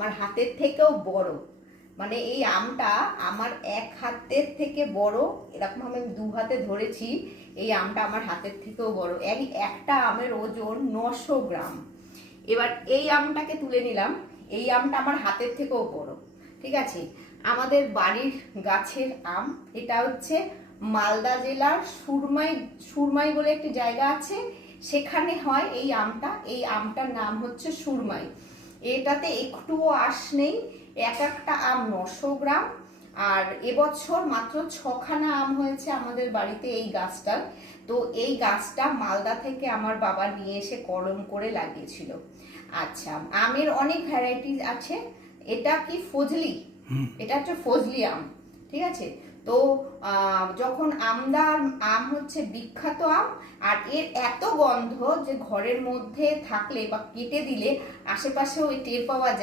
আমার হাতের থেকেও বড়। মানে এই আমটা আমার এক হাতের থেকে বড়, এরকম আমি দু হাতে ধরেছি। এই আমটা আমার হাতের থেকেও বড়। একটা আমের ওজন 900 গ্রাম। এবার এই আমটাকে তুলে নিলাম। এই আমটা আমার হাতের থেকেও বড়, ঠিক আছে। আমাদের বাড়ির গাছের আম। এটা হচ্ছে মালদা জেলার সুরমাই বলে একটি জায়গা আছে, সেখানে হয় এই আমটা। এই আমটার নাম হচ্ছে সুরমাই। এটাতে একটুও আঁশ নেই। একটা আম 900 গ্রাম। আর এবছর মাত্র 6খানা আম হয়েছে আমাদের বাড়িতে এই গাছটার। তো এই গাছটা মালদা থেকে আমার বাবা নিয়ে এসে কলম করে লাগিয়েছিল। আচ্ছা, আমের অনেক ভ্যারাইটিস আছে। এটা কি ফজলি? এটা হচ্ছে ফজলি আম, ঠিক আছে। তো যখন আম হচ্ছে বিখ্যাত আম। আর এর এত গন্ধ যে ঘরের মধ্যে থাকলে বা কেটে দিলে আশেপাশেও টের পাওয়া যায়।